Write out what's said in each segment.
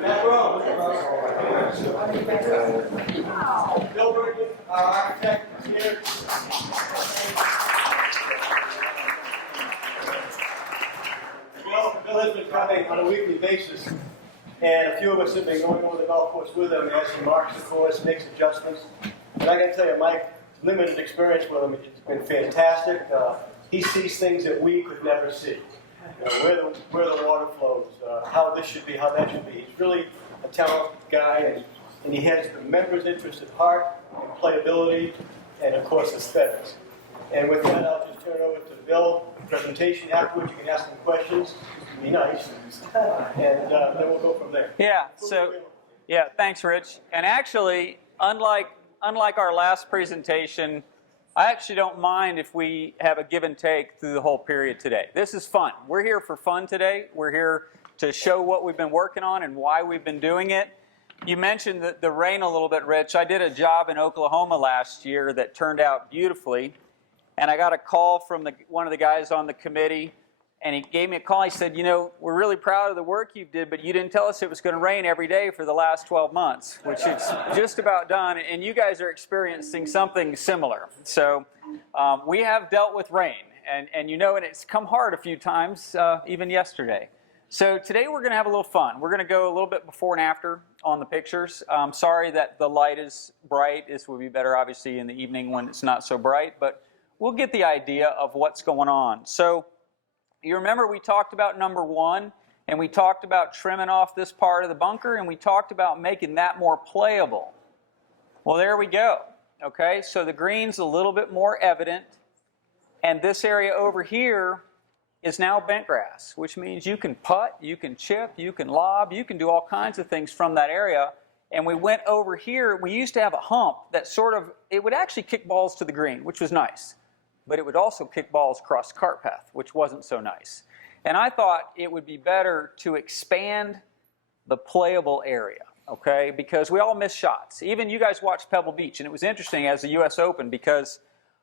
Back row. Bill Burton, our architect, is here. Bill has been coming on a weekly basis, and a few of us have been going over the golf course with him as he marks the course, makes adjustments. And I got to tell you, Mike's limited experience with him, it's been fantastic. He sees things that we could never see. Where the water flows, how this should be, how that should be. He's really a talented guy, and he has the members' interest at heart, and playability, and of course aesthetics. And with that, I'll just turn it over to Bill. Presentation afterwards, you can ask him questions. Be nice, and then we'll go from there. Yeah. So, yeah. Thanks, Rich. And actually, unlike our last presentation, I actually don't mind if we have a give and take through the whole period today. This is fun. We're here for fun today. We're here to show what we've been working on and why we've been doing it. You mentioned the rain a little bit, Rich. I did a job in Oklahoma last year that turned out beautifully. And I got a call from one of the guys on the committee, and he gave me a call. He said, you know, we're really proud of the work you did, but you didn't tell us it was going to rain every day for the last 12 months, which it's just about done, and you guys are experiencing something similar. So we have dealt with rain, and you know, and it's come hard a few times, even yesterday. So today we're going to have a little fun. We're going to go a little bit before and after on the pictures. I'm sorry that the light is bright. This would be better, obviously, in the evening when it's not so bright, but we'll get the idea of what's going on. So you remember we talked about number one, and we talked about trimming off this part of the bunker, and we talked about making that more playable. Well, there we go. Okay, so the green's a little bit more evident, and this area over here is now bent grass, which means you can putt, you can chip, you can lob, you can do all kinds of things from that area. And we went over here. We used to have a hump that it would actually kick balls to the green, which was nice. But it would also kick balls across the cart path, which wasn't so nice. And I thought it would be better to expand the playable area, okay? Because we all miss shots. Even you guys watched Pebble Beach, and it was interesting as the U.S. Open because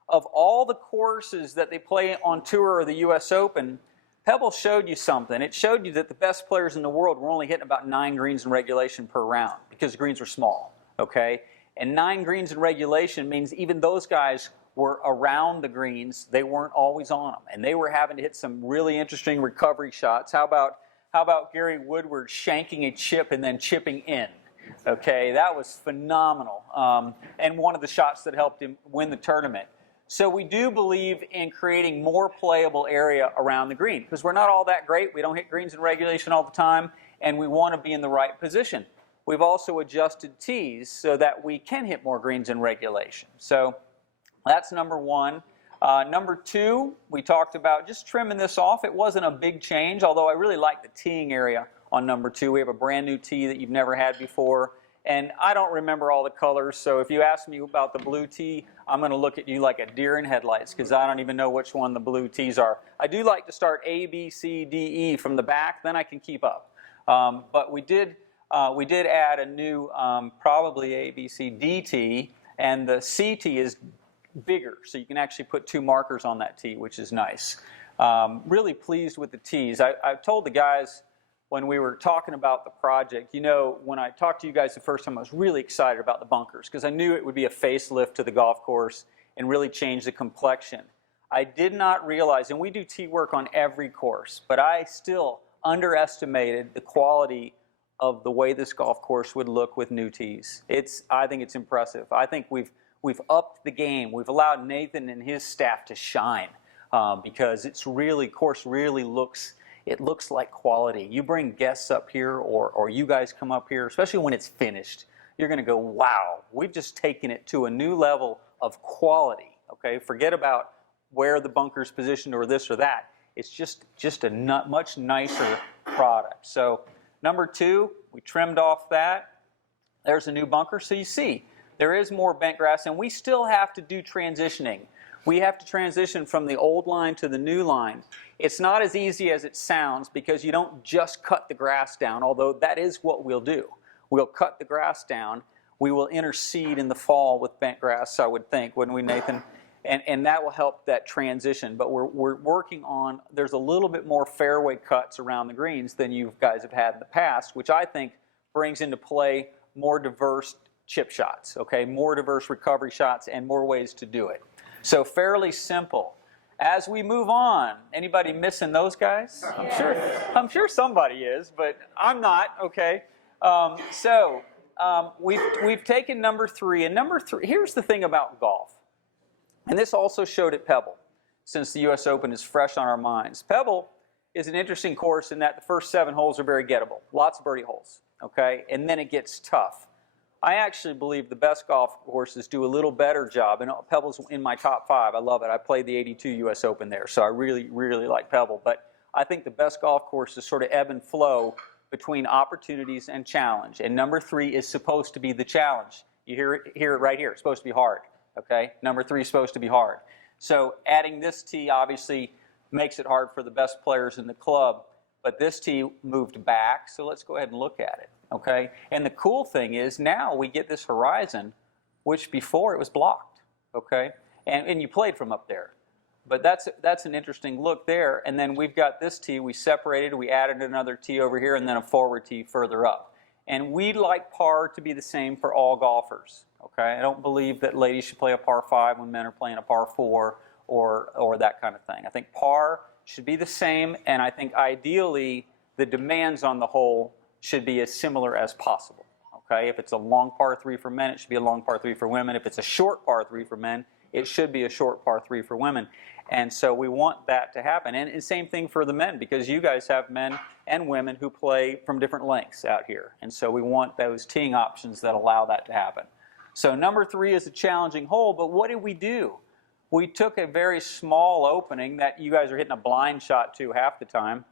of all the courses that they play on tour of the U.S. Open, Pebble showed you something. It showed you that the best players in the world were only hitting about 9 greens in regulation per round because the greens were small, okay? And 9 greens in regulation means even those guys were around the greens. They weren't always on them, and they were having to hit some really interesting recovery shots. How about Gary Woodward shanking a chip and then chipping in? Okay, that was phenomenal, and one of the shots that helped him win the tournament. So we do believe in creating more playable area around the green because we're not all that great. We don't hit greens in regulation all the time, and we want to be in the right position. We've also adjusted tees so that we can hit more greens in regulation. So that's number one. Number two, we talked about just trimming this off. It wasn't a big change, although I really like the teeing area on number two. We have a brand new tee that you've never had before. And I don't remember all the colors, so if you ask me about the blue tee, I'm going to look at you like a deer in headlights because I don't even know which one the blue tees are. I do like to start A, B, C, D, E from the back, then I can keep up. But we did add a new probably A, B, C, D tee, and the C tee is bigger, so you can actually put 2 markers on that tee, which is nice. Really pleased with the tees. I told the guys when we were talking about the project, you know, when I talked to you guys the first time, I was really excited about the bunkers because I knew it would be a facelift to the golf course and really change the complexion. I did not realize, and we do tee work on every course, but I still underestimated the quality of the way this golf course would look with new tees. I think it's impressive. I think we've upped the game. We've allowed Nathan and his staff to shine because course really looks like quality. You bring guests up here or you guys come up here, especially when it's finished, you're going to go, wow, we've just taken it to a new level of quality, okay? Forget about where the bunker's positioned or this or that. It's just a much nicer product. So number two, we trimmed off that. There's a new bunker. So you see, there is more bent grass, and we still have to do transitioning. We have to transition from the old line to the new line. It's not as easy as it sounds because you don't just cut the grass down, although that is what we'll do. We'll cut the grass down. We will interseed in the fall with bent grass, I would think, wouldn't we, Nathan? And that will help that transition. But we're working on, there's a little bit more fairway cuts around the greens than you guys have had in the past, which I think brings into play more diverse chip shots, okay? More diverse recovery shots and more ways to do it. So fairly simple. As we move on, anybody missing those guys? I'm sure somebody is, but I'm not, okay? We've taken number 3, and number 3, here's the thing about golf. And this also showed at Pebble, since the US Open is fresh on our minds. Pebble is an interesting course in that the first 7 holes are very gettable, lots of birdie holes, okay? And then it gets tough. I actually believe the best golf courses do a little better job, and Pebble's in my top 5. I love it. I played the '82 US Open there, so I really, really like Pebble. But I think the best golf courses sort of ebb and flow between opportunities and challenge, and number 3 is supposed to be the challenge. You hear it right here. It's supposed to be hard, okay? Number 3 is supposed to be hard. So adding this tee obviously makes it hard for the best players in the club, but this tee moved back, so let's go ahead and look at it, okay? And the cool thing is now we get this horizon, which before it was blocked, okay? And you played from up there. But that's an interesting look there. And then we've got this tee we separated, we added another tee over here, and then a forward tee further up. And we'd like par to be the same for all golfers, okay? I don't believe that ladies should play a par 5 when men are playing a par 4 or that kind of thing. I think par should be the same, and I think ideally the demands on the hole should be as similar as possible, okay? If it's a long par 3 for men, it should be a long par 3 for women. If it's a short par 3 for men, it should be a short par 3 for women. And so we want that to happen. And same thing for the men, because you guys have men and women who play from different lengths out here. And so we want those teeing options that allow that to happen. So number 3 is a challenging hole, but what did we do? We took a very small opening that you guys are hitting a blind shot to half the time.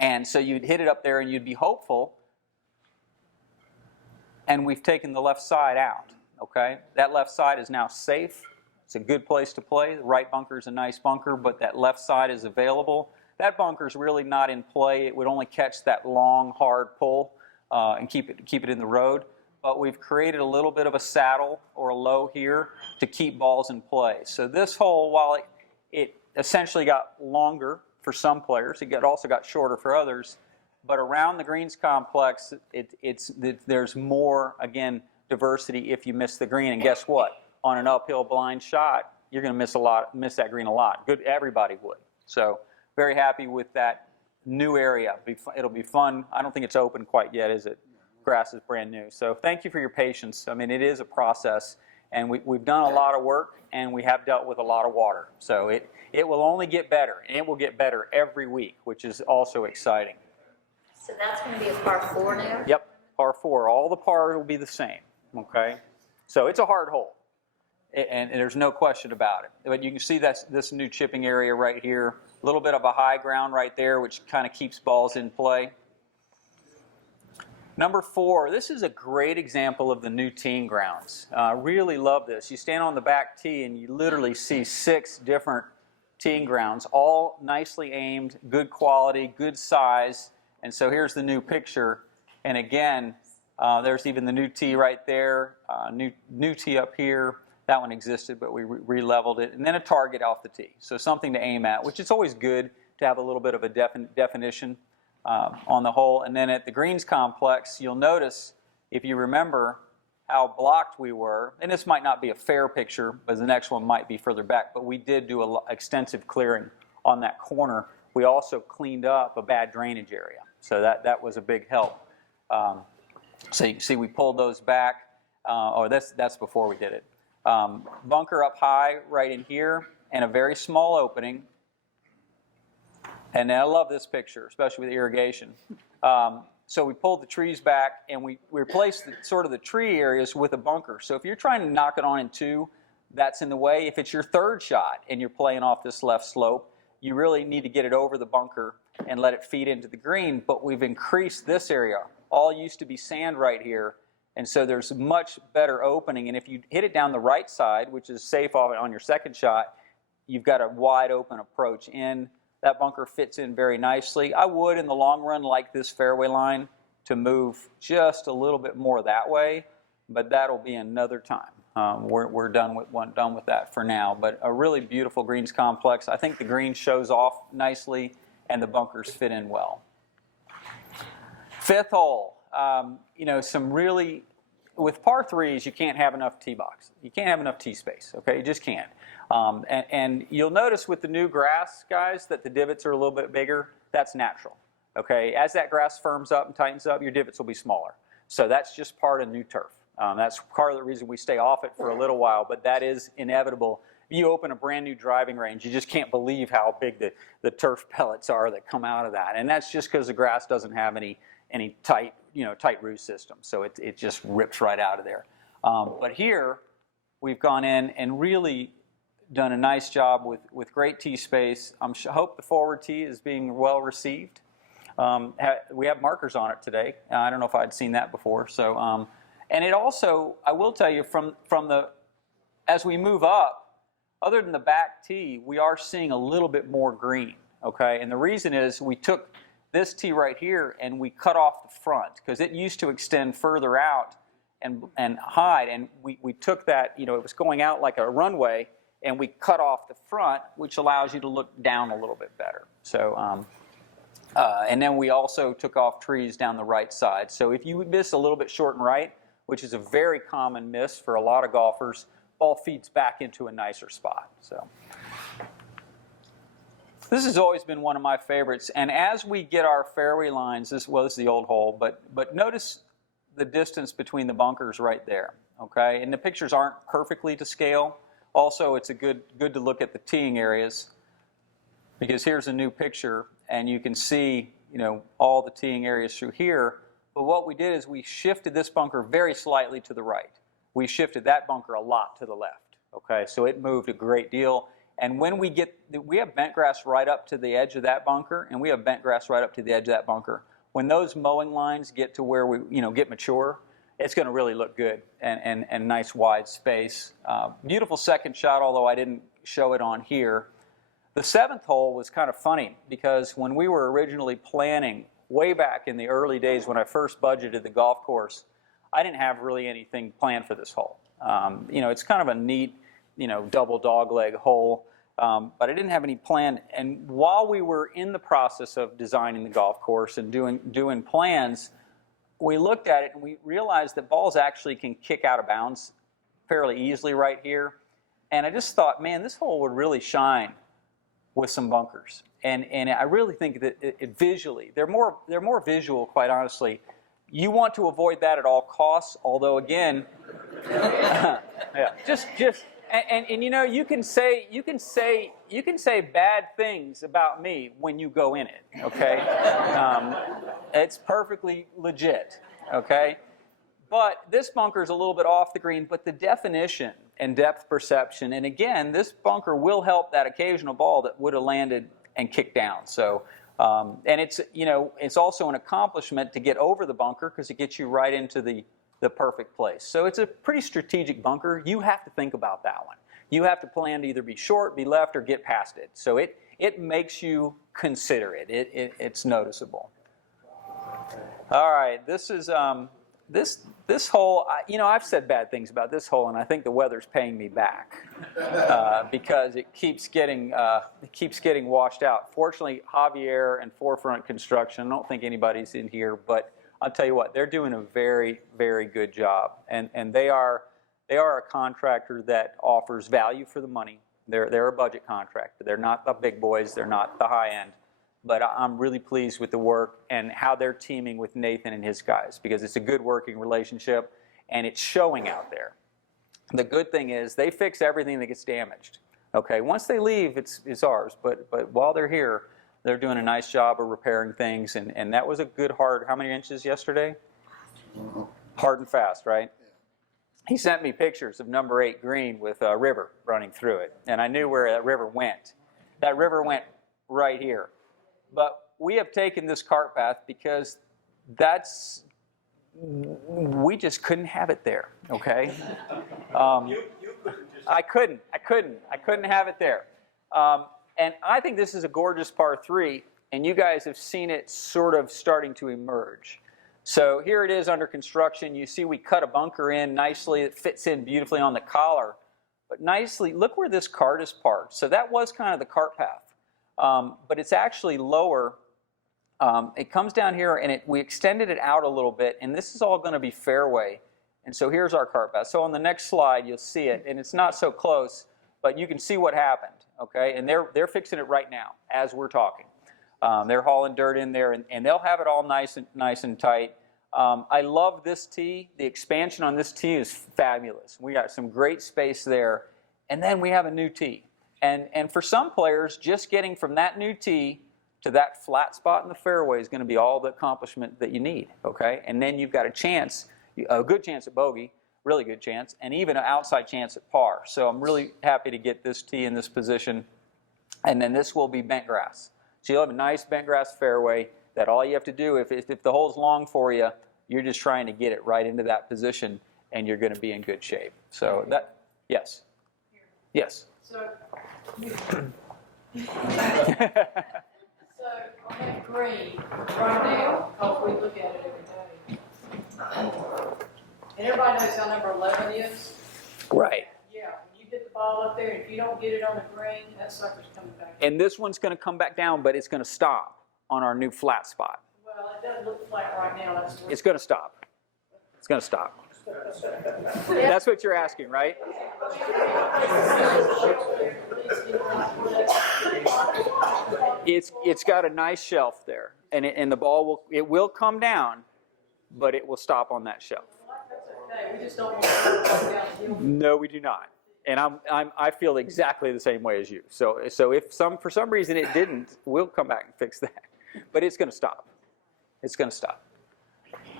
And so you'd hit it up there and you'd be hopeful. And we've taken the left side out, okay? That left side is now safe. It's a good place to play. The right bunker is a nice bunker, but that left side is available. That bunker is really not in play. It would only catch that long, hard pull and keep it in the road. But we've created a little bit of a saddle or a low here to keep balls in play. So this hole, while it essentially got longer for some players, it also got shorter for others. But around the greens complex, there's more, again, diversity if you miss the green. And guess what? On an uphill blind shot, you're going to miss that green a lot. Good, everybody would. So very happy with that new area. It'll be fun. I don't think it's open quite yet, is it? Grass is brand new. So thank you for your patience. I mean, it is a process, and we've done a lot of work, and we have dealt with a lot of water. So it will only get better, and it will get better every week, which is also exciting. So that's going to be a par 4 now? Yep, par 4. All the pars will be the same, okay? So it's a hard hole. And there's no question about it. But you can see that's this new chipping area right here. A little bit of a high ground right there, which kind of keeps balls in play. Number 4, this is a great example of the new teeing grounds. Really love this. You stand on the back tee and you literally see 6 different teeing grounds, all nicely aimed, good quality, good size. And so here's the new picture. And again, there's even the new tee right there, new tee up here. That one existed, but we re-leveled it. And then a target off the tee. So something to aim at, which is always good to have a little bit of a definition on the hole. And then at the greens complex, you'll notice, if you remember how blocked we were, and this might not be a fair picture, but the next one might be further back, but we did do extensive clearing on that corner. We also cleaned up a bad drainage area. So that was a big help. So you can see we pulled those back, or that's before we did it. Bunker up high right in here, and a very small opening. And I love this picture, especially with irrigation. So we pulled the trees back, and we replaced sort of the tree areas with a bunker. So if you're trying to knock it on in 2, that's in the way. If it's your 3rd shot and you're playing off this left slope, you really need to get it over the bunker and let it feed into the green. But we've increased this area. All used to be sand right here. And so there's much better opening. And if you hit it down the right side, which is safe on your 2nd shot, you've got a wide open approach in. That bunker fits in very nicely. I would, in the long run, like this fairway line to move just a little bit more that way, but that'll be another time. We're done with that for now. But a really beautiful greens complex. I think the green shows off nicely, and the bunkers fit in well. 5th hole. you know, some really, with par threes, you can't have enough tee box. You can't have enough tee space, okay? You just can't. And you'll notice with the new grass, guys, that the divots are a little bit bigger. That's natural, okay? As that grass firms up and tightens up, your divots will be smaller. So that's just part of new turf. That's part of the reason we stay off it for a little while, but that is inevitable. You open a brand new driving range, you just can't believe how big the turf pellets are that come out of that. And that's just because the grass doesn't have any tight, you know, tight root system. So it just rips right out of there. But here, we've gone in and really done a nice job with great tee space. I hope the forward tee is being well received. We have markers on it today. I don't know if I'd seen that before. So, and it also, I will tell you, as we move up, other than the back tee, we are seeing a little bit more green, okay? And the reason is we took this tee right here and we cut off the front because it used to extend further out and hide, and we took that, you know, it was going out like a runway, and we cut off the front, which allows you to look down a little bit better. So, and then we also took off trees down the right side. So if you miss a little bit short and right, which is a very common miss for a lot of golfers, ball feeds back into a nicer spot. So this has always been one of my favorites. And as we get our fairway lines, this is the old hole, but notice the distance between the bunkers right there. Okay, and the pictures aren't perfectly to scale. Also, it's good to look at the teeing areas, because here's a new picture, and you can see, you know, all the teeing areas through here. But what we did is we shifted this bunker very slightly to the right. We shifted that bunker a lot to the left, okay? So it moved a great deal. And when we have bent grass right up to the edge of that bunker, and we have bent grass right up to the edge of that bunker. When those mowing lines get to where we, you know, get mature, it's going to really look good and nice wide space. Beautiful second shot, although I didn't show it on here. The seventh hole was kind of funny because when we were originally planning, way back in the early days when I first budgeted the golf course, I didn't have really anything planned for this hole. You know, it's kind of a neat, you know, double dogleg hole, but I didn't have any plan. And while we were in the process of designing the golf course and doing plans, we looked at it and we realized that balls actually can kick out of bounds fairly easily right here. And I just thought, man, this hole would really shine with some bunkers. And I really think that it visually, they're more visual, quite honestly. You want to avoid that at all costs, although again, yeah, and you know, you can say bad things about me when you go in it, okay? It's perfectly legit, okay? But this bunker is a little bit off the green, but the definition and depth perception, and again, this bunker will help that occasional ball that would have landed and kicked down. So, and it's, you know, it's also an accomplishment to get over the bunker because it gets you right into the perfect place. So it's a pretty strategic bunker. You have to think about that one. You have to plan to either be short, be left, or get past it. So it makes you consider it. It's noticeable. All right, this is this hole. You know, I've said bad things about this hole, and I think the weather's paying me back because it keeps getting washed out. Fortunately, Javier and Forefront Construction, I don't think anybody's in here, but I'll tell you what, they're doing a very, very good job, and they are a contractor that offers value for the money. They're a budget contractor. They're not the big boys. They're not the high end. But I'm really pleased with the work and how they're teaming with Nathan and his guys, because it's a good working relationship and it's showing out there. The good thing is they fix everything that gets damaged. Okay, once they leave, it's ours. But while they're here, they're doing a nice job of repairing things. And that was a good hard, how many inches yesterday? Hard and fast, right? He sent me pictures of number 8 green with a river running through it. And I knew where that river went. That river went right here. But we have taken this cart path because we just couldn't have it there, okay? You couldn't just... I couldn't have it there. And I think this is a gorgeous par 3, and you guys have seen it sort of starting to emerge. So here it is under construction. You see we cut a bunker in nicely. It fits in beautifully on the collar. But nicely, look where this cart is parked. So that was kind of the cart path. But it's actually lower It comes down here, and we extended it out a little bit, and this is all going to be fairway. And so here's our cart path. So on the next slide, you'll see it, and it's not so close, but you can see what happened, okay? And they're fixing it right now as we're talking. They're hauling dirt in there, and they'll have it all nice and tight. I love this tee. The expansion on this tee is fabulous. We got some great space there, and then we have a new tee. And for some players, just getting from that new tee to that flat spot in the fairway is going to be all the accomplishment that you need, okay? And then you've got a chance, a good chance at bogey, really good chance, and even an outside chance at par. So I'm really happy to get this tee in this position. And then this will be bent grass. So you'll have a nice bent grass fairway that all you have to do, if the hole's long for you, you're just trying to get it right into that position, and you're going to be in good shape. So that, yes. Yes. So, so on that green right now, because we look at it every day, and everybody knows how number 11 is. Right. Yeah, when you get the ball up there, and if you don't get it on the green, that sucker's coming back. And this one's going to come back down, but it's going to stop on our new flat spot. Well, it doesn't look flat right now. That's It's going to stop. It's going to stop. That's what you're asking, right? It's got a nice shelf there, and the ball will come down, but it will stop on that shelf. That's okay. We just don't want to go down the hill. No, we do not. And I feel exactly the same way as you. So if for some reason it didn't, we'll come back and fix that. But it's going to stop. It's going to stop.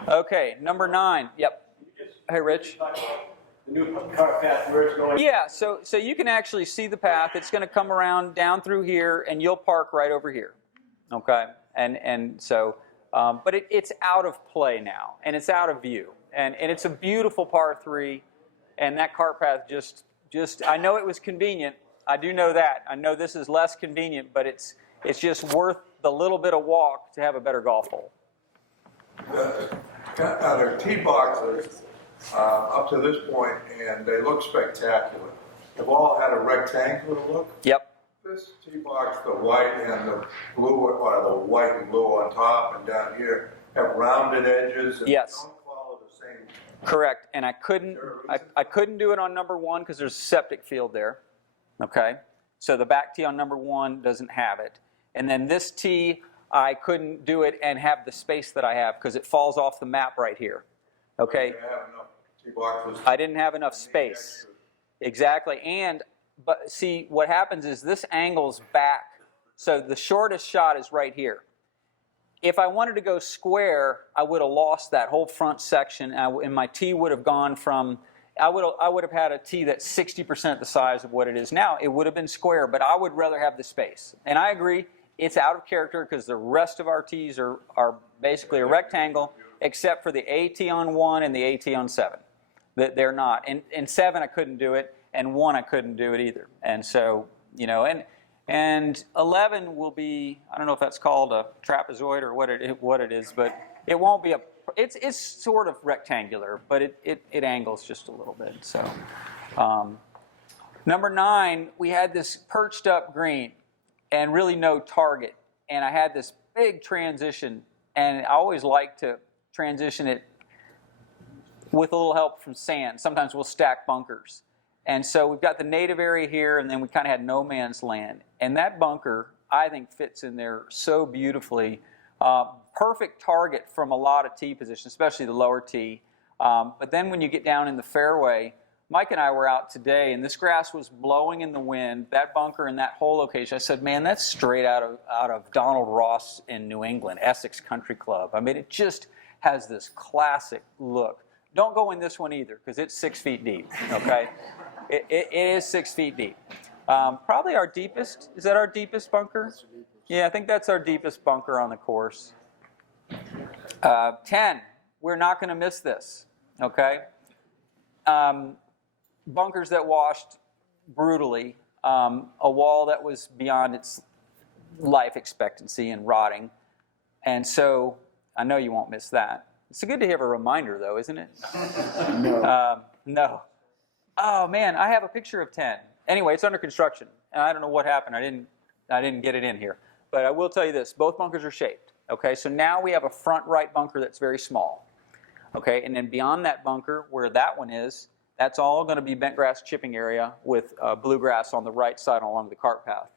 Okay, number 9. Yep. Hey, Rich. The new cart path, where it's going. Yeah, so you can actually see the path. It's going to come around down through here, and you'll park right over here. Okay, and so, but it's out of play now, and it's out of view, and it's a beautiful par 3, and that cart path just I know it was convenient. I do know that. I know this is less convenient, but it's just worth the little bit of walk to have a better golf hole. Their tee boxes up to this point, and they look spectacular. They've all had a rectangular look. Yep. This tee box, the white and the blue, or the white and blue on top and down here, have rounded edges and Yes. don't follow the same. Correct, and I couldn't do it on number 1 because there's a septic field there. Okay, so the back tee on number 1 doesn't have it, and then this tee I couldn't do it and have the space that I have because it falls off the map right here. Okay. They have enough tee boxes. I didn't have enough space. Exactly. But see, what happens is this angles back. So the shortest shot is right here. If I wanted to go square, I would have lost that whole front section, and my tee would have gone from, I would have had a tee that's 60% the size of what it is now. It would have been square, but I would rather have the space. And I agree, it's out of character because the rest of our tees are basically a rectangle, except for the AT on 1 and the AT on 7. They're not. In 7 I couldn't do it, and 1 I couldn't do it either. And so, and 11 will be, I don't know if that's called a trapezoid or what it is, but it won't be it's sort of rectangular, but it angles just a little bit. So, number 9, we had this perched up green and really no target. And I had this big transition, and I always like to transition it with a little help from sand. Sometimes we'll stack bunkers. And so we've got the native area here, and then we kind of had no man's land. And that bunker, I think, fits in there so beautifully. Perfect target from a lot of tee positions, especially the lower tee. But then when you get down in the fairway, Mike and I were out today, and this grass was blowing in the wind. That bunker in that whole location, I said, man, that's straight out of Donald Ross in New England, Essex Country Club. I mean, it just has this classic look. Don't go in this one either, because it's 6 feet deep, okay? It is 6 feet deep. Probably our deepest. Is that our deepest bunker? Yeah, I think that's our deepest bunker on the course. 10, we're not going to miss this, okay? Bunkers that washed brutally, a wall that was beyond its life expectancy and rotting. And so I know you won't miss that. It's good to have a reminder, though, isn't it? No. No. Oh, man, I have a picture of 10. Anyway, it's under construction. And I don't know what happened. I didn't get it in here. But I will tell you this. Both bunkers are shaped. Okay, so now we have a front right bunker that's very small. Okay, and then beyond that bunker, where that one is, that's all going to be bent grass chipping area with bluegrass on the right side along the cart path.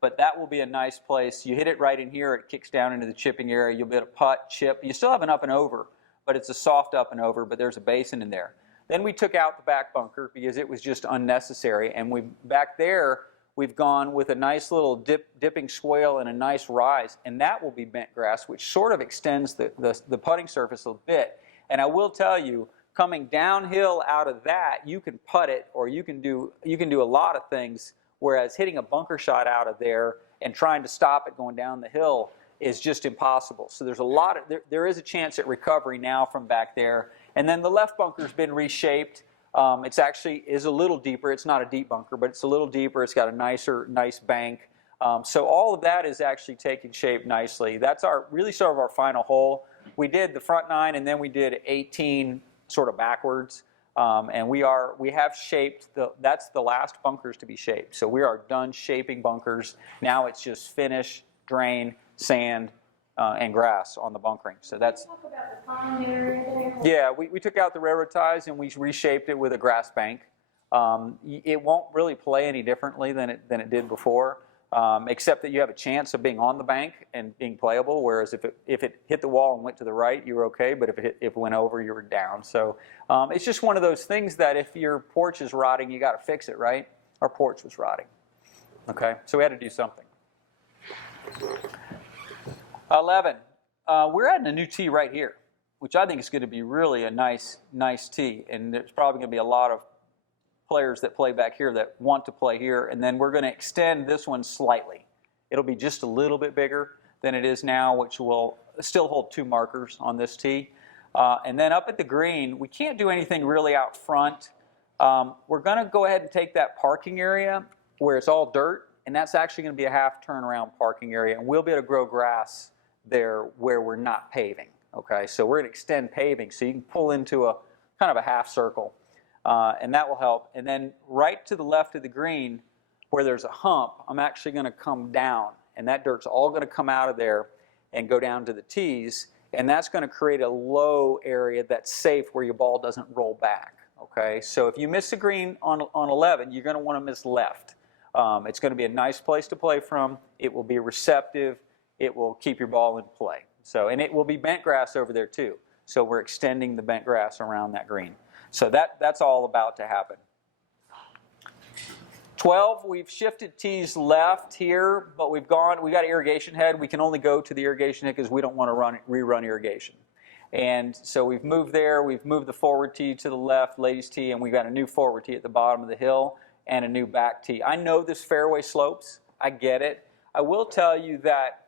But that will be a nice place. You hit it right in here, it kicks down into the chipping area. You'll be able to putt, chip. You still have an up and over, but it's a soft up and over, but there's a basin in there. Then we took out the back bunker because it was just unnecessary. And back there, we've gone with a nice little dipping swale and a nice rise. And that will be bent grass, which sort of extends the putting surface a bit. And I will tell you, coming downhill out of that, you can putt it, or you can do a lot of things. Whereas hitting a bunker shot out of there and trying to stop it going down the hill is just impossible. So there's a lot of there is a chance at recovery now from back there. And then the left bunker's been reshaped. It's actually is a little deeper. It's not a deep bunker, but it's a little deeper. It's got a nice bank. So all of that is actually taking shape nicely. That's really sort of our final hole. We did the front 9, and then we did 18 sort of backwards. And we have shaped, that's the last bunkers to be shaped. So we are done shaping bunkers. Now it's just finish, drain, sand, and grass on the bunkering. So that's. Can you talk about the pond area there? Yeah, we took out the railroad ties and we reshaped it with a grass bank. It won't really play any differently than it did before, except that you have a chance of being on the bank and being playable. Whereas if it hit the wall and went to the right, you were okay. But if it went over, you were down. So it's just one of those things that if your porch is rotting, you got to fix it, right? Our porch was rotting. Okay, so we had to do something. 11. We're adding a new tee right here, which I think is going to be really a nice tee. And there's probably going to be a lot of players that play back here that want to play here. And then we're going to extend this one slightly. It'll be just a little bit bigger than it is now, which will still hold 2 markers on this tee. And then up at the green, we can't do anything really out front. We're going to go ahead and take that parking area where it's all dirt, and that's actually going to be a half turnaround parking area. And we'll be able to grow grass there where we're not paving. Okay, so we're going to extend paving so you can pull into a kind of a half circle, and that will help. And then right to the left of the green where there's a hump, I'm actually going to come down, and that dirt's all going to come out of there and go down to the tees, and that's going to create a low area that's safe where your ball doesn't roll back. Okay, so if you miss a green on 11, you're going to want to miss left. It's going to be a nice place to play from. It will be receptive. It will keep your ball in play. So, and it will be bent grass over there too. So we're extending the bent grass around that green. So that's all about to happen. 12, we've shifted tees left here, but we got an irrigation head. We can only go to the irrigation head because we don't want to rerun irrigation. And so we've moved there. We've moved the forward tee to the left, ladies tee, and we've got a new forward tee at the bottom of the hill and a new back tee. I know this fairway slopes. I get it. I will tell you that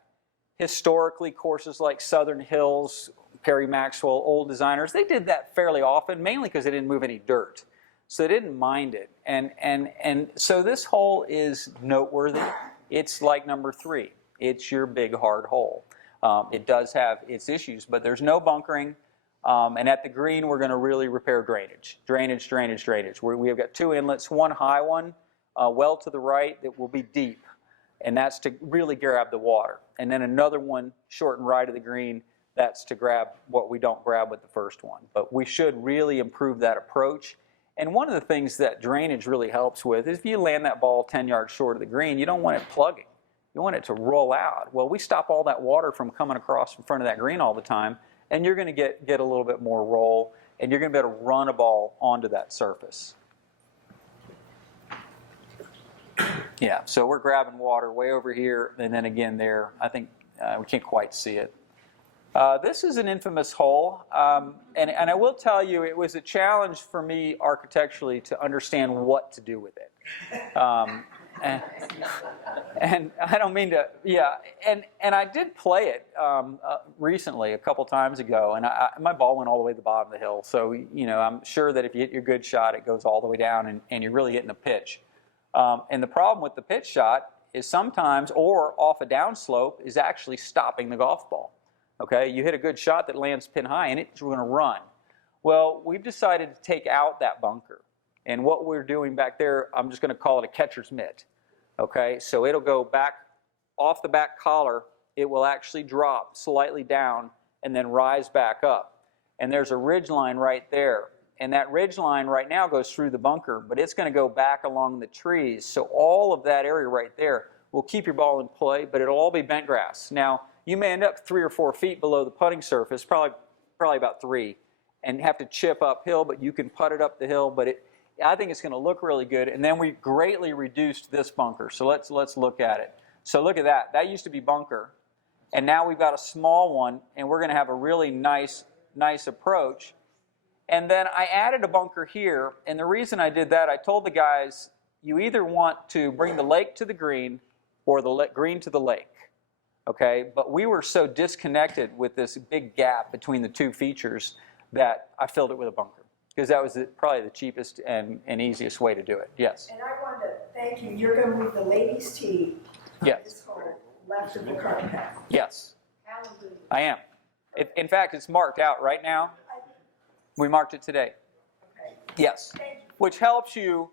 historically, courses like Southern Hills, Perry Maxwell, Old Designers, they did that fairly often, mainly because they didn't move any dirt. So they didn't mind it. And so this hole is noteworthy. It's like number 3. It's your big hard hole. It does have its issues, but there's no bunkering. And at the green, we're going to really repair drainage. Drainage. We have got 2 inlets, one high one, well to the right that will be deep. And that's to really grab the water. And then another one short and right of the green, that's to grab what we don't grab with the first one. But we should really improve that approach. And one of the things that drainage really helps with is if you land that ball 10 yards short of the green, you don't want it plugging. You want it to roll out. Well, we stop all that water from coming across in front of that green all the time, and you're going to get a little bit more roll, and you're going to be able to run a ball onto that surface. Yeah, so we're grabbing water way over here, and then again there. I think we can't quite see it. This is an infamous hole, and I will tell you it was a challenge for me architecturally to understand what to do with it. And I don't mean to, yeah, and I did play it recently a couple times ago, and my ball went all the way to the bottom of the hill. So, you know, I'm sure that if you hit your good shot, it goes all the way down, and you're really hitting a pitch. And the problem with the pitch shot is sometimes, or off a downslope, is actually stopping the golf ball. Okay, you hit a good shot that lands pin high, and it's going to run. Well, we've decided to take out that bunker. And what we're doing back there, I'm just going to call it a catcher's mitt. Okay, so it'll go back off the back collar it will actually drop slightly down and then rise back up. And there's a ridge line right there. And that ridge line right now goes through the bunker, but it's going to go back along the trees. So all of that area right there will keep your ball in play, but it'll all be bent grass. Now, you may end up 3 or 4 feet below the putting surface, probably about 3, and have to chip uphill, but you can putt it up the hill. But I think it's going to look really good. And then we greatly reduced this bunker. So let's look at it. So look at that. That used to be bunker, and now we've got a small one, and we're going to have a really nice approach. And then I added a bunker here, and the reason I did that, I told the guys, you either want to bring the lake to the green or the green to the lake, okay? But we were so disconnected with this big gap between the two features that I filled it with a bunker, because that was probably the cheapest and easiest way to do it. Yes? And I wanted to thank you. You're going to move the ladies' tee on Yes. this hole left of the cart path. Yes, Hallelujah. I am. In fact, it's marked out right now. We marked it today. Okay. Yes, Thank you. which helps you.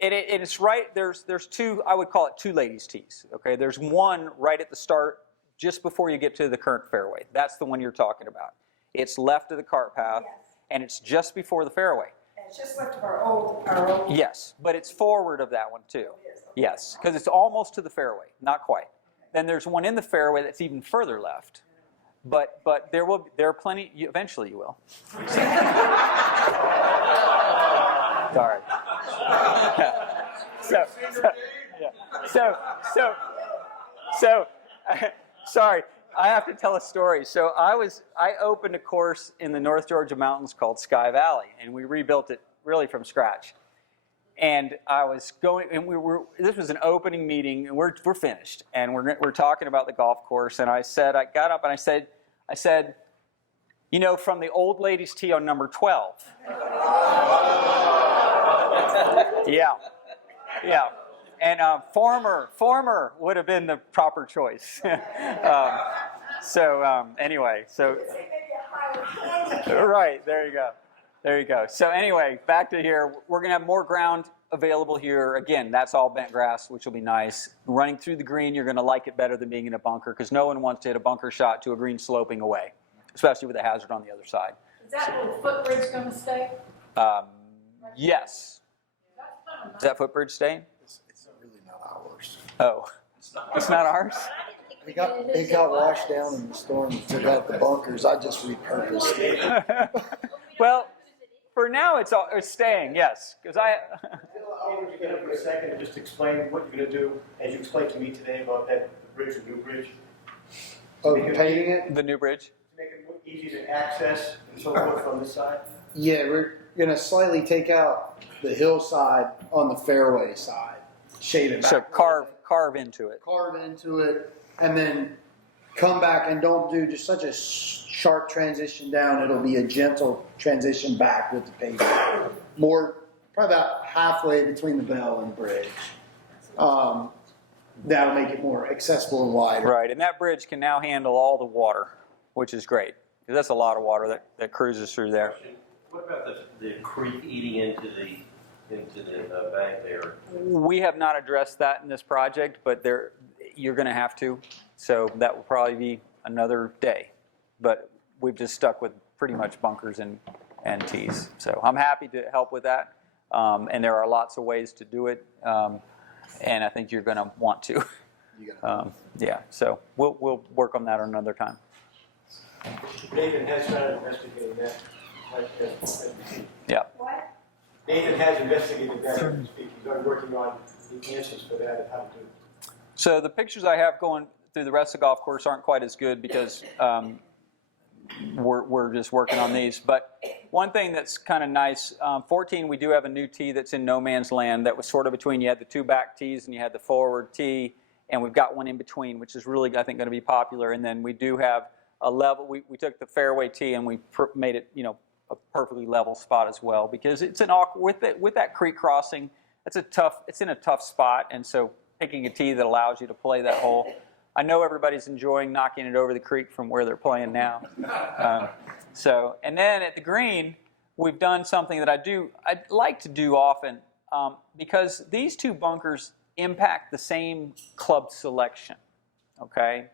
And it's right, there's 2, I would call it 2 ladies' tees. Okay, there's one right at the start, just before you get to the current fairway. That's the one you're talking about. It's left of the cart path, Yes. and it's just before the fairway. And it's just left of our old. Yes, but it's forward of that one too. It is, okay. Yes, because it's almost to the fairway, not quite. Then there's one in the fairway that's even further left. But there are plenty. Eventually, you will. Sorry. Sorry. I have to tell a story. So I opened a course in the North Georgia mountains called Sky Valley, and we rebuilt it really from scratch. And I was going, and this was an opening meeting, and we're finished, and we're talking about the golf course. And I got up and I said, you know, from the old ladies' tee on number 12. Yeah. And former would have been the proper choice. Anyway, so. Say maybe a higher handicap. Right, there you go. So anyway, back to here. We're going to have more ground available here. Again, that's all bent grass, which will be nice. Running through the green, you're going to like it better than being in a bunker, because no one wants to hit a bunker shot to a green sloping away, especially with a hazard on the other side. Is that little footbridge going to stay? Yes. That's kind of Is that footbridge staying? It's really not ours. Oh, it's not ours? It got washed down in the storm and forgot the bunkers. I just repurposed it. Well, for now it's staying, yes. Because I want you to get up for a second and just explain what you're going to do, as you explained to me today about that bridge, the new bridge. Oh, painting it? the new bridge. To make it more easy to access and so forth from this side. Yeah, we're going to slightly take out the hillside on the fairway side. Shade it back. So carve into it. Carve into it, and then come back, and don't do just such a sharp transition down. It'll be a gentle transition back with the pavement. More, probably about halfway between the bell and bridge. That'll make it more accessible and wider. Right, and that bridge can now handle all the water, which is great, because that's a lot of water that cruises through there. What about the creek eating into the bank there? We have not addressed that in this project, but you're going to have to, so that will probably be another day. But we've just stuck with pretty much bunkers and tees. So I'm happy to help with that, and there are lots of ways to do it, and I think you're going to want to. Yeah, so we'll work on that another time. Nathan has started investigating that. Yeah. What? Nathan has investigated that, so to speak. He's already working on the answers for that and how to do it. So the pictures I have going through the rest of the golf course aren't quite as good because we're just working on these. But one thing that's kind of nice, 14, we do have a new tee that's in no man's land that was sort of between, you had the 2 back tees and you had the forward tee, and we've got one in between, which is really, I think, going to be popular. And then we do have a level, we took the fairway tee and we made it, you know, a perfectly level spot as well, because it's an awkward, with that creek crossing, it's in a tough spot, and so picking a tee that allows you to play that hole. I know everybody's enjoying knocking it over the creek from where they're playing now. And then at the green, we've done something that I'd like to do often, because these 2 bunkers impact the same club selection, okay?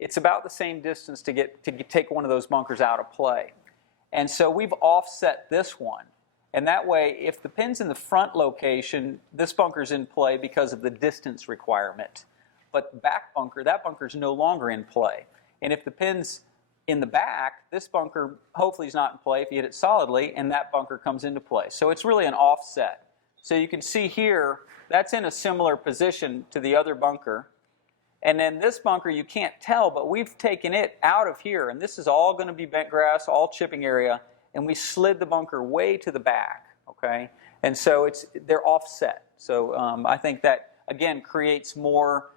it's about the same distance to take one of those bunkers out of play. And so we've offset this one. And that way, if the pin's in the front location, this bunker's in play because of the distance requirement. But the back bunker, that bunker's no longer in play. And if the pin's in the back, this bunker hopefully is not in play if you hit it solidly, and that bunker comes into play. So it's really an offset. So you can see here, that's in a similar position to the other bunker. And then this bunker, you can't tell, but we've taken it out of here, and this is all going to be bent grass, all chipping area, and we slid the bunker way to the back, okay? And so they're offset. So I think that, again, creates more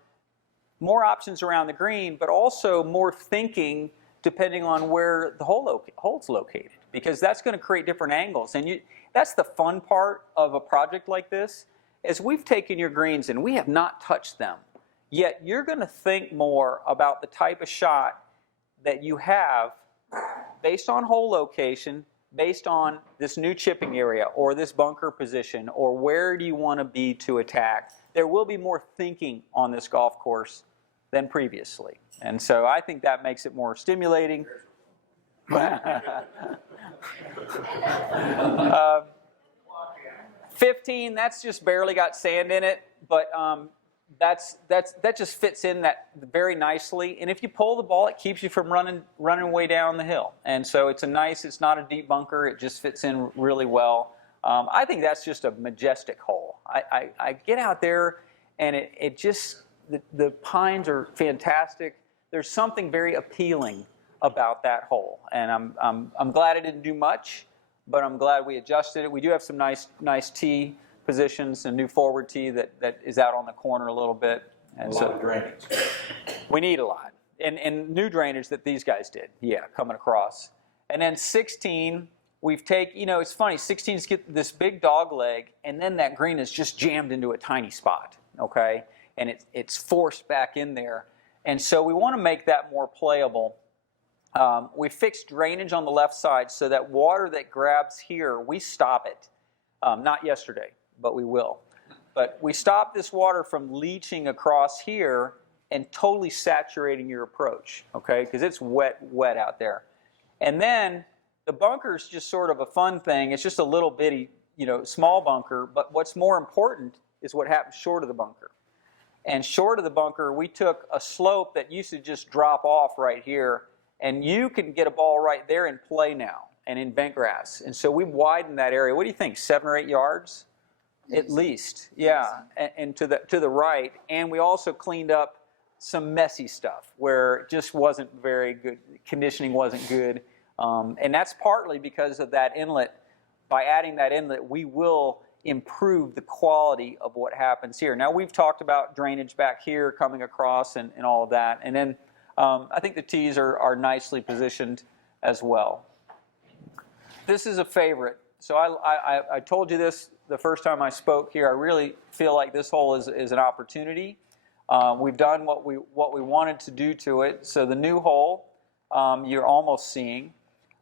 options around the green, but also more thinking depending on where the hole's located, because that's going to create different angles. And that's the fun part of a project like this, is we've taken your greens and we have not touched them. Yet you're going to think more about the type of shot that you have based on hole location, based on this new chipping area or this bunker position, or where do you want to be to attack. There will be more thinking on this golf course than previously. And so I think that makes it more stimulating. 15, that's just barely got sand in it, but that just fits in that very nicely. And if you pull the ball, it keeps you from running way down the hill. And so it's not a deep bunker. It just fits in really well. I think that's just a majestic hole. I get out there, and it just the pines are fantastic. There's something very appealing about that hole, and I'm glad it didn't do much, but I'm glad we adjusted it. We do have some nice tee positions, a new forward tee that is out on the corner a little bit, and A lot of drainage. we need a lot, and new drainage that these guys did, coming across. And then 16, we've taken, it's funny, 16's get this big dog leg, and then that green is just jammed into a tiny spot, okay, and it's forced back in there. And so we want to make that more playable. We fixed drainage on the left side so that water that grabs here, we stop it. Not yesterday, but we will. But we stop this water from leaching across here and totally saturating your approach, okay? Because it's wet out there. And then the bunker is just sort of a fun thing. It's just a little bitty, small bunker. But what's more important is what happens short of the bunker. And short of the bunker, we took a slope that used to just drop off right here, and you can get a ball right there and play now, and in bent grass. And so we've widened that area. What do you think, 7 or 8 yards? At least, yeah, and to the right. And we also cleaned up some messy stuff where it just wasn't very good, conditioning wasn't good. And that's partly because of that inlet. By adding that inlet, we will improve the quality of what happens here. Now, we've talked about drainage back here coming across and all of that. And then I think the tees are nicely positioned as well. This is a favorite. So I told you this the first time I spoke here. I really feel like this hole is an opportunity. We've done what we wanted to do to it. So the new hole, you're almost seeing.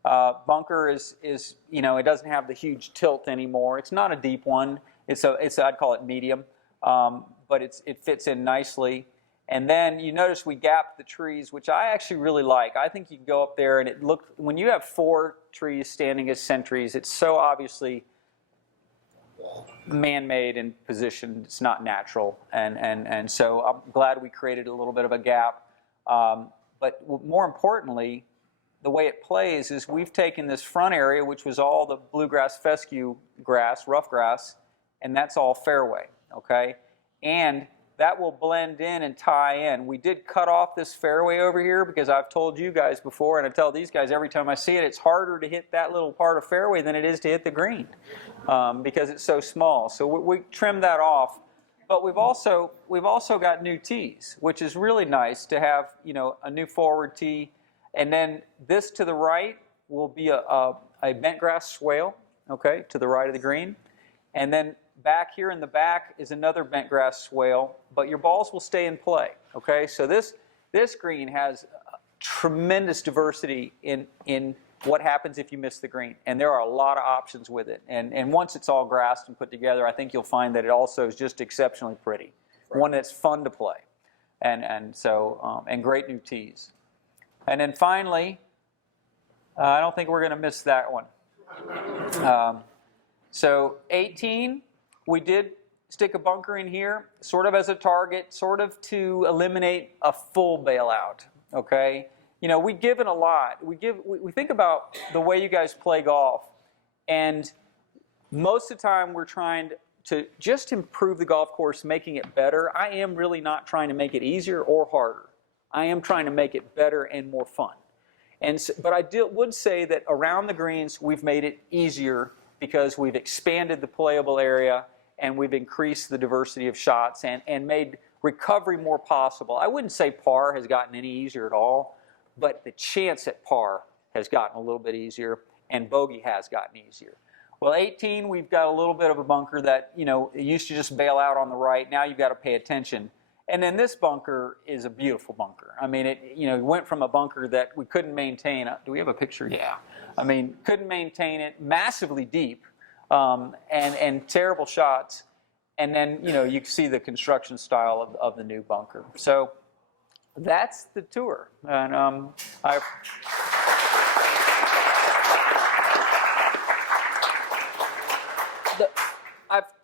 Bunker is it doesn't have the huge tilt anymore. It's not a deep one. I'd call it medium, but it fits in nicely. And then you notice we gapped the trees, which I actually really like. I think you can go up there and when you have 4 trees standing as sentries, it's so obviously man-made and positioned. It's not natural, and so I'm glad we created a little bit of a gap. But more importantly, the way it plays is we've taken this front area, which was all the bluegrass fescue grass, rough grass, and that's all fairway, okay? And that will blend in and tie in. We did cut off this fairway over here because I've told you guys before, and I tell these guys every time I see it, it's harder to hit that little part of fairway than it is to hit the green because it's so small. So we trimmed that off. But we've also got new tees, which is really nice to have, a new forward tee. And then this to the right will be a bent grass swale, okay, to the right of the green. And then back here in the back is another bent grass swale, but your balls will stay in play, okay? So this green has tremendous diversity in what happens if you miss the green. And there are a lot of options with it. And once it's all grassed and put together, I think you'll find that it also is just exceptionally pretty, one that's fun to play. and so and great new tees. And then finally, I don't think we're going to miss that one. So 18, we did stick a bunker in here, sort of as a target, sort of to eliminate a full bailout. Okay, you know, we've given a lot. We think about the way you guys play golf, and most of the time we're trying to just improve the golf course, making it better. I am really not trying to make it easier or harder. I am trying to make it better and more fun. And so, but I would say that around the greens we've made it easier because we've expanded the playable area and we've increased the diversity of shots and made recovery more possible. I wouldn't say par has gotten any easier at all, but the chance at par has gotten a little bit easier and bogey has gotten easier. Well, 18, we've got a little bit of a bunker that, you know, it used to just bail out on the right. Now you've got to pay attention. And then this bunker is a beautiful bunker. I mean, it, you know, went from a bunker that we couldn't maintain. Do we have a picture? Yeah. I mean, couldn't maintain it, massively deep, and terrible shots. And then, you know, you can see the construction style of the new bunker. So that's the tour. And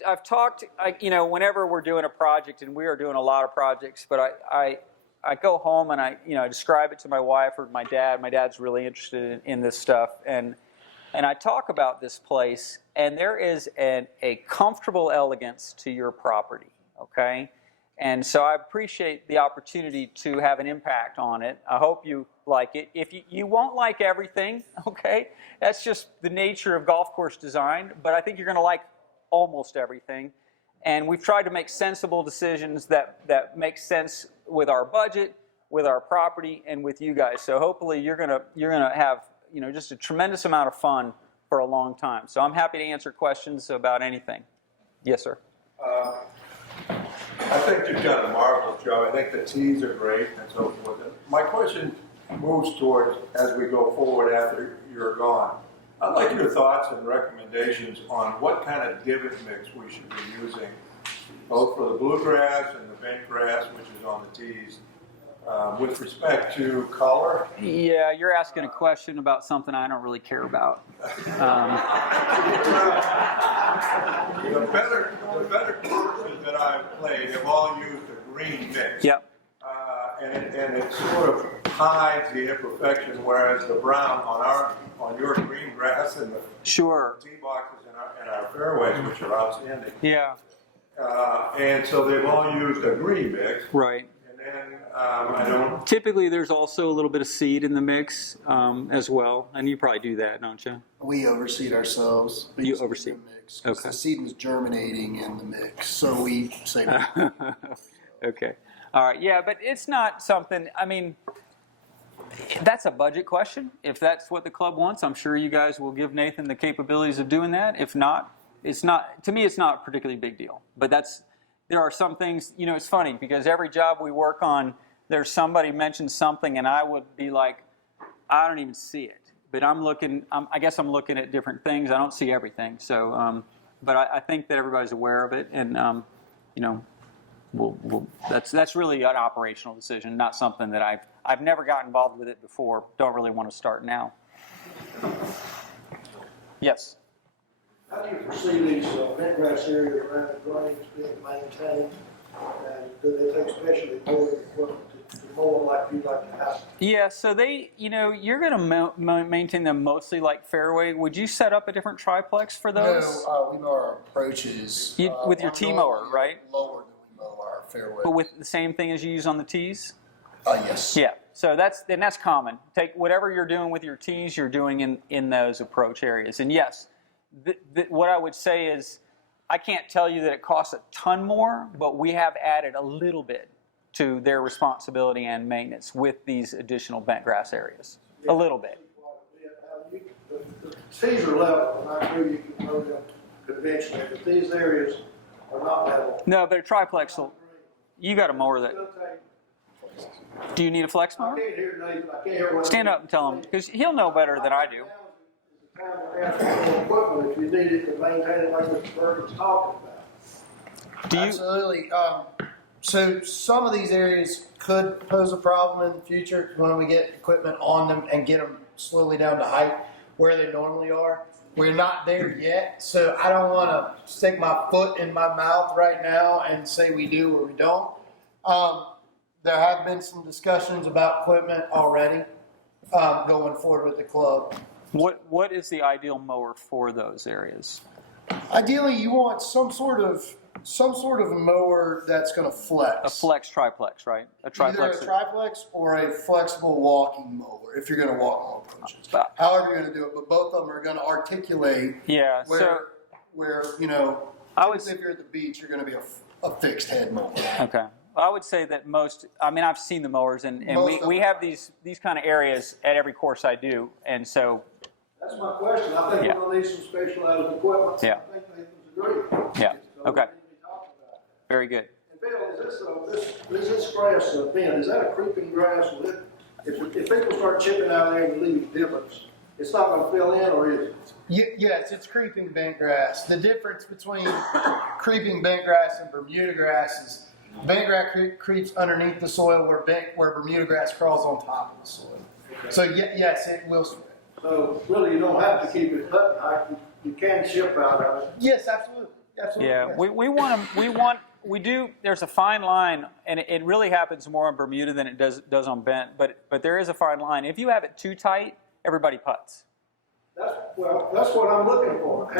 I've talked, you know, whenever we're doing a project, and we are doing a lot of projects, but I go home and I describe it to my wife or my dad. My dad's really interested in this stuff, and I talk about this place, and there is a comfortable elegance to your property, okay? And so I appreciate the opportunity to have an impact on it. I hope you like it. If you won't like everything, okay? That's just the nature of golf course design, but I think you're going to like almost everything. And we've tried to make sensible decisions that make sense with our budget, with our property, and with you guys. So hopefully you're gonna have, you know, just a tremendous amount of fun for a long time. So I'm happy to answer questions about anything. Yes, sir. I think you've done a marvelous job. I think the tees are great and so forth. My question moves towards, as we go forward after you're gone, I'd like your thoughts and recommendations on what kind of divot mix we should be using, both for the bluegrass and the bent grass, which is on the tees, with respect to color. Yeah, you're asking a question about something I don't really care about. The better courses that I've played have all used a green mix. Yep. And it sort of hides the imperfection, whereas the brown on your green grass and the Sure. tee boxes in our fairways, which are outstanding. Yeah. And so they've all used a green mix. Right. And then I don't. Typically, there's also a little bit of seed in the mix as well, and you probably do that, don't you? We overseed ourselves. We You just overseed. leave the mix, 'cause Okay. the seed was germinating in the mix, so we save it. Okay. All right. Yeah, but it's not something, I mean, that's a budget question. If that's what the club wants, I'm sure you guys will give Nathan the capabilities of doing that. If not, it's not, to me, it's not a particularly big deal. But there are some things, you know, it's funny because every job we work on, there's somebody mentions something and I would be like, I don't even see it. But I guess I'm looking at different things. I don't see everything. So, but I think that everybody's aware of it, and you know, that's really an operational decision, not something that I've never got involved with it before. Don't really want to start now. Yes. How do you foresee these bent grass areas around the greens being maintained? And do they take specially mowing equipment to mow them like you'd like to have? Yeah, so you're going to maintain them mostly like fairway. Would you set up a different triplex for those? No, we mow our approaches. With your tee mower, right? Lower than we mow our fairway. But with the same thing as you use on the tees? Yes. Yeah, so that's common. Take whatever you're doing with your tees, you're doing in those approach areas. And yes, what I would say is, I can't tell you that it costs a ton more, but we have added a little bit to their responsibility and maintenance with these additional bent grass areas. A little bit. The tees are level, and I agree you can mow them conventionally, but these areas are not level. No, but a triplex you got a mower that. Do you need a flex I mower? can't hear Nathan, I can't hear what. Stand up and tell him, because he'll know better than I do. Time to ask for equipment if you need it to maintain it like Mr. Bergen's talking about. Absolutely. So some of these areas could pose a problem in the future when we get equipment on them and get them slowly down to height where they normally are. We're not there yet, so I don't want to stick my foot in my mouth right now and say we do or we don't. There have been some discussions about equipment already going forward with the club. What is the ideal mower for those areas? Ideally, you want some sort of mower that's going to flex. A flex triplex, right? A triplex. Either a triplex or a flexible walking mower if you're going to walk long approaches. However you're going to do it, but both of them are going to articulate. Yeah. Where you know, I would if you're at the beach, you're going to be a fixed head mower. Okay. I would say that I've seen the mowers, and we have these kind of areas at every course I do, and so. That's my question. I think we're gonna need some specialized equipment. Yeah. I think Nathan's agreed. Yeah. So Okay. we need to be talking about it. Very good. And Bill, is this grass, Ben, is that a creeping grass? If people start chipping out there and leaving divots, it's not gonna fill in, or is it? Yes, it's creeping bent grass. The difference between creeping bent grass and Bermuda grass is bent grass creeps underneath the soil where Bermuda grass crawls on top of the soil. So yes, it will spread. So really, you don't have to keep it cut high. You can chip out of it. Yes, absolutely. Absolutely. Yeah, yes. we do. There's a fine line, and it really happens more on Bermuda than it does on bent. But there is a fine line. If you have it too tight, everybody putts. That's what I'm looking for.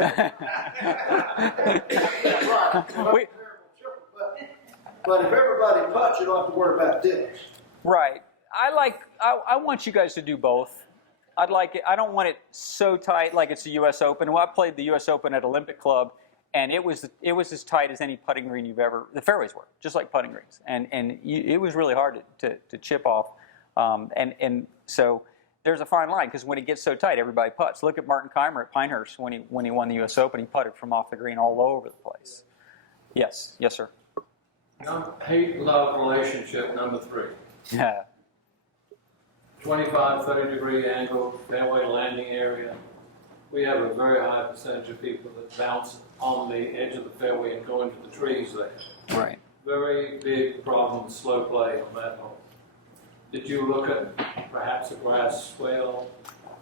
Right. But if everybody putts, you don't have to worry about divots. Right. I want you guys to do both. I'd like it. I don't want it so tight like it's the U.S. Open. Well, I played the U.S. Open at Olympic Club, and it was as tight as any putting green you've ever. The fairways were just like putting greens, and it was really hard to chip off, and so there's a fine line because when it gets so tight, everybody putts. Look at Martin Keimer at Pinehurst when he won the U.S. Open. He putted from off the green all over the place. Yes, sir. Hate-love relationship number 3. Yeah. 25, 30-degree angle, fairway landing area. We have a very high percentage of people that bounce on the edge of the fairway and go into the trees there. Right. Very big problem, slow play on that hole. Did you look at perhaps a grass swale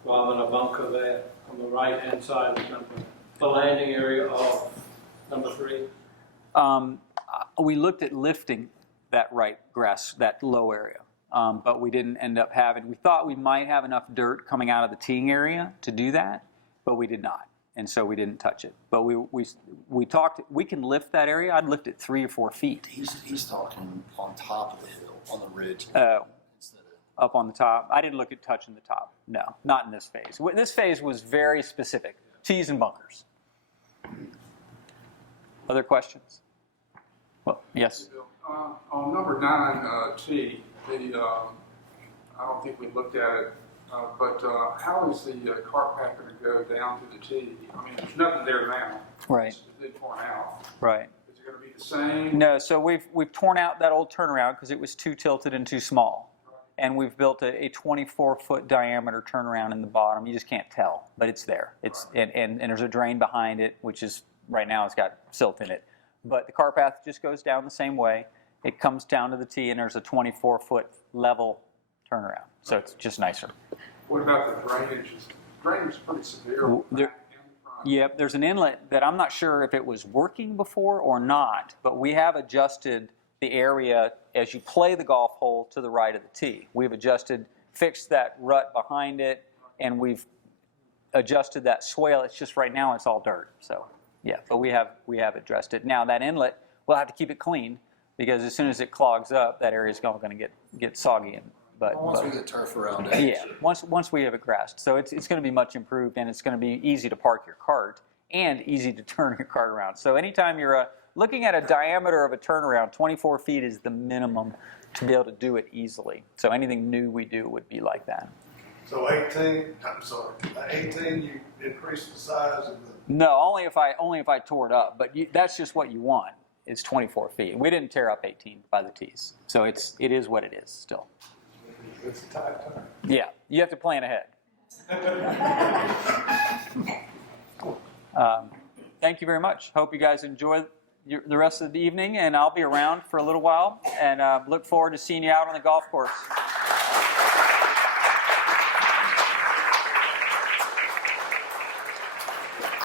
rather than a bunker there on the right-hand side of the number, the landing area of number 3? We looked at lifting that right grass, that low area. But we didn't end up having. We thought we might have enough dirt coming out of the teeing area to do that, but we did not, and so we didn't touch it. But we talked. We can lift that area. I'd lift it 3 or 4 feet. He's talking on top of the hill, on the ridge. Up on the top. I didn't look at touching the top. No, not in this phase. This phase was very specific. Tees and bunkers. Other questions? Well, yes. On number 9 tee. I don't think we looked at it, but how is the cart path going to go down to the tee? I mean, there's nothing there now. Right. It's been torn out. Right. Is it going to be the same? No. So we've torn out that old turnaround because it was too tilted and too small, and we've built a 24-foot diameter turnaround in the bottom. You just can't tell, but it's there. It's and there's a drain behind it, which is right now it's got silt in it. But the cart path just goes down the same way. It comes down to the tee, and there's a 24-foot level turnaround. So it's just nicer. What about the drainage? Drainage is pretty severe. Yep, there's an inlet that I'm not sure if it was working before or not, but we have adjusted the area as you play the golf hole to the right of the tee. We've fixed that rut behind it, and we've adjusted that swale. It's just right now it's all dirt. So yeah, but we have addressed it. Now that inlet, we'll have to keep it clean because as soon as it clogs up, that area is going to get soggy. Once we get turf around it. Yeah, once we have it grassed. So it's going to be much improved, and it's going to be easy to park your cart and easy to turn your cart around. So anytime you're looking at a diameter of a turnaround, 24 feet is the minimum to be able to do it easily. So anything new we do would be like that. So 18, you increase the size of the... No, only if I tore it up. But that's just what you want. It's 24 feet. We didn't tear up 18 by the tees. So it is what it is still. It's a tight turn. Yeah, you have to plan ahead. Thank you very much. Hope you guys enjoy the rest of the evening, and I'll be around for a little while, and look forward to seeing you out on the golf course.